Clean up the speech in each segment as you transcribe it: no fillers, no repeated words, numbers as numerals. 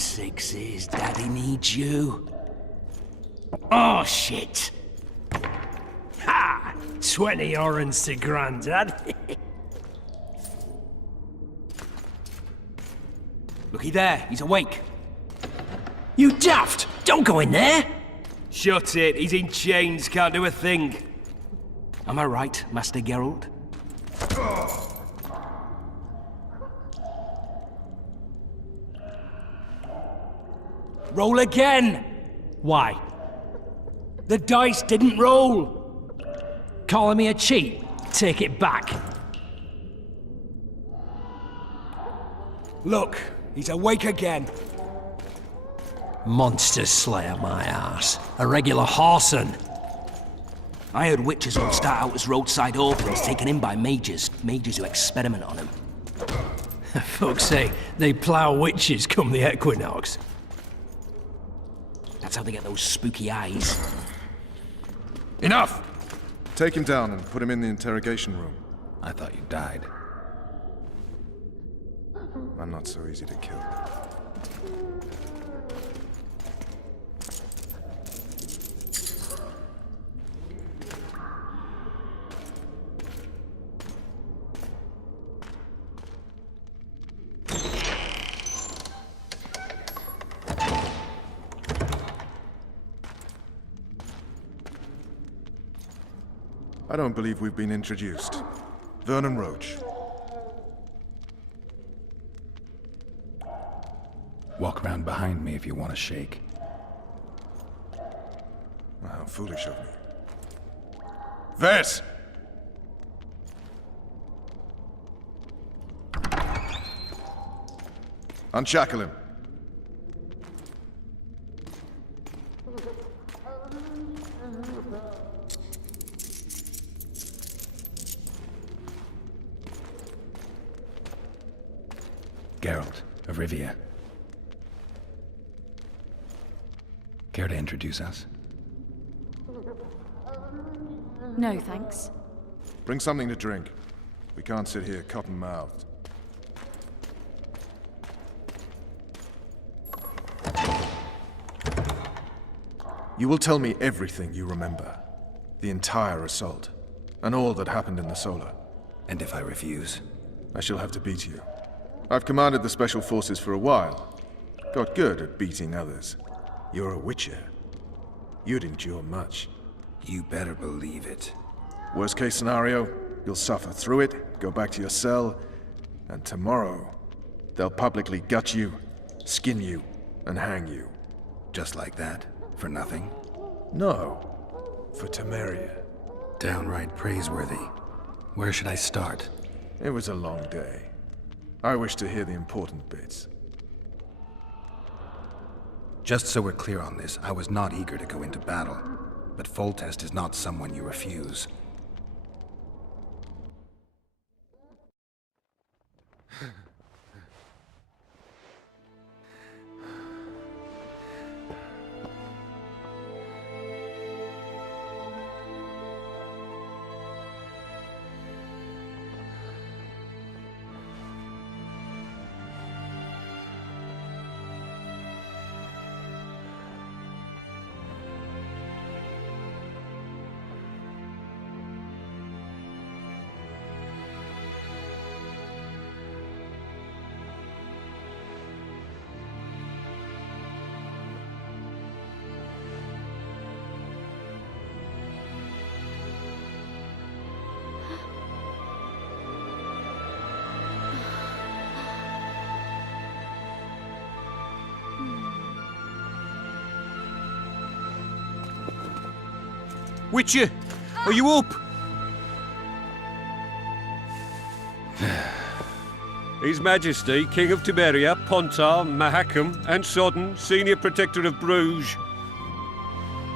sixes, Daddy needs you. Oh, shit. Ha! 20 orange to Grandad. Looky there, he's awake. You daft! Don't go in there! Shut it, he's in chains, can't do a thing. Am I right, Master Geralt? Roll again! Why? The dice didn't roll! Calling me a cheat? Take it back. Look, he's awake again. Monster slayer, my ass. A regular whoreson. I heard witches all start out as roadside orphans taken in by mages who experiment on them. Fuck's sake, they plough witches come the equinox. That's how they get those spooky eyes. Enough! Take him down and put him in the interrogation room. I thought you died. I'm not so easy to kill. I don't believe we've been introduced. Vernon Roche. Walk around behind me if you want to shake. How foolish of me. Vers! Unshackle him. Geralt of Rivia. Care to introduce us? No, thanks. Bring something to drink. We can't sit here cotton-mouthed. You will tell me everything you remember. The entire assault. And all that happened in the Solar. And if I refuse? I shall have to beat you. I've commanded the Special Forces for a while. Got good at beating others. You're a witcher. You'd endure much. You better believe it. Worst case scenario, you'll suffer through it, go back to your cell, and tomorrow, they'll publicly gut you, skin you, and hang you. Just like that? For nothing? No. For Temeria. Downright praiseworthy. Where should I start? It was a long day. I wish to hear the important bits. Just so we're clear on this, I was not eager to go into battle. But Foltest is not someone you refuse. Witcher, are you up? His Majesty, King of Temeria, Pontar, Mahakam, and Sodden, Senior Protector of Bruges,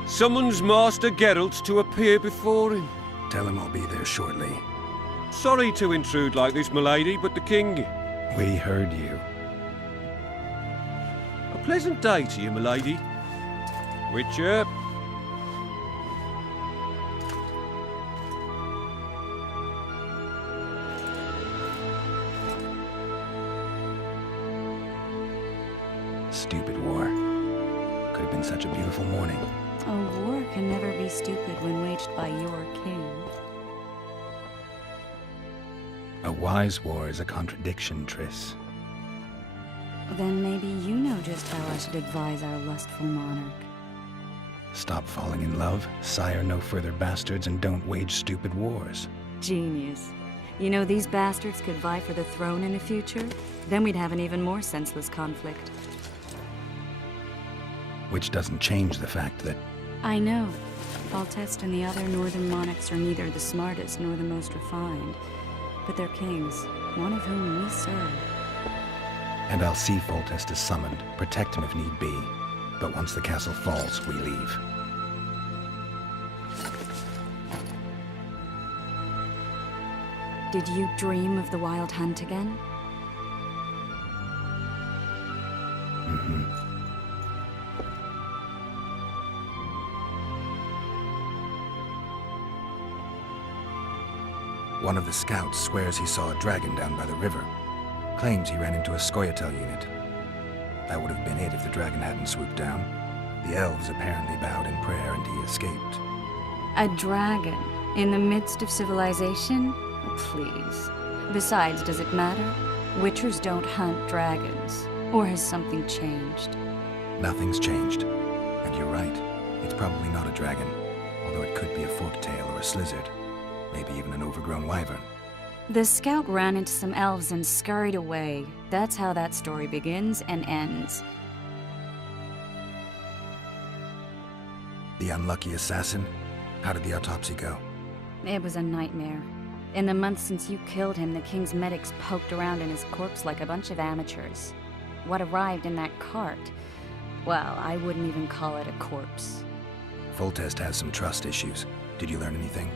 summons Master Geralt to appear before him. Tell him I'll be there shortly. Sorry to intrude like this, milady, but the King... We heard you. A pleasant day to you, milady. Witcher. stupid war. Could have been such a beautiful morning. A war can never be stupid when waged by your king. A wise war is a contradiction, Triss. Then maybe you know just how I should advise our lustful monarch. Stop falling in love, sire no further bastards, and don't wage stupid wars. Genius. You know, these bastards could vie for the throne in the future? Then we'd have an even more senseless conflict. Which doesn't change the fact that... I know. Foltest and the other northern monarchs are neither the smartest nor the most refined. But they're kings, one of whom we serve. And I'll see Foltest is summoned, protect him if need be. But once the castle falls, we leave. Did you dream of the wild hunt again? Mm-hmm. One of the scouts swears he saw a dragon down by the river. Claims he ran into a Scoia'tael unit. That would have been it if the dragon hadn't swooped down. The elves apparently bowed in prayer and he escaped. A dragon? In the midst of civilization? Please. Besides, does it matter? Witchers don't hunt dragons. Or has something changed? Nothing's changed. And you're right. It's probably not a dragon. Although it could be a forktail or a slizzard. Maybe even an overgrown wyvern. The scout ran into some elves and scurried away. That's how that story begins and ends. The unlucky assassin? How did the autopsy go? It was a nightmare. In the months since you killed him, the king's medics poked around in his corpse like a bunch of amateurs. What arrived in that cart? Well, I wouldn't even call it a corpse. Foltest has some trust issues. Did you learn anything?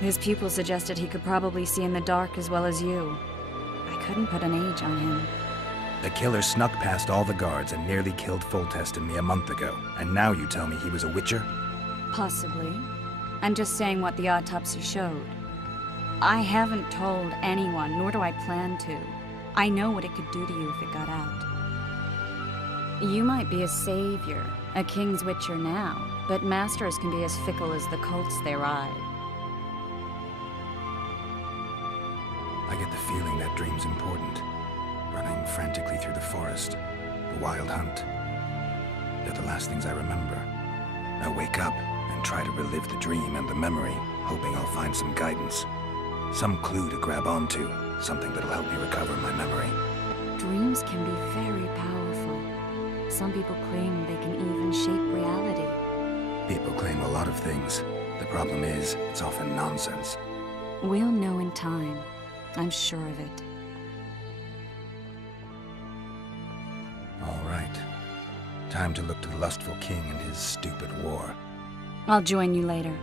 His pupil suggested he could probably see in the dark as well as you. I couldn't put an age on him. The killer snuck past all the guards and nearly killed Foltest and me a month ago. And now you tell me he was a witcher? Possibly. I'm just saying what the autopsy showed. I haven't told anyone, nor do I plan to. I know what it could do to you if it got out. You might be a savior, a king's witcher now, but masters can be as fickle as the colts they ride. I get the feeling that dream's important. Running frantically through the forest, the wild hunt. They're the last things I remember. I wake up and try to relive the dream and the memory, hoping I'll find some guidance. Some clue to grab onto, something that'll help me recover my memory. Dreams can be very powerful. Some people claim they can even shape reality. People claim a lot of things. The problem is, it's often nonsense. We'll know in time. I'm sure of it. All right. Time to look to the lustful king and his stupid war. I'll join you later.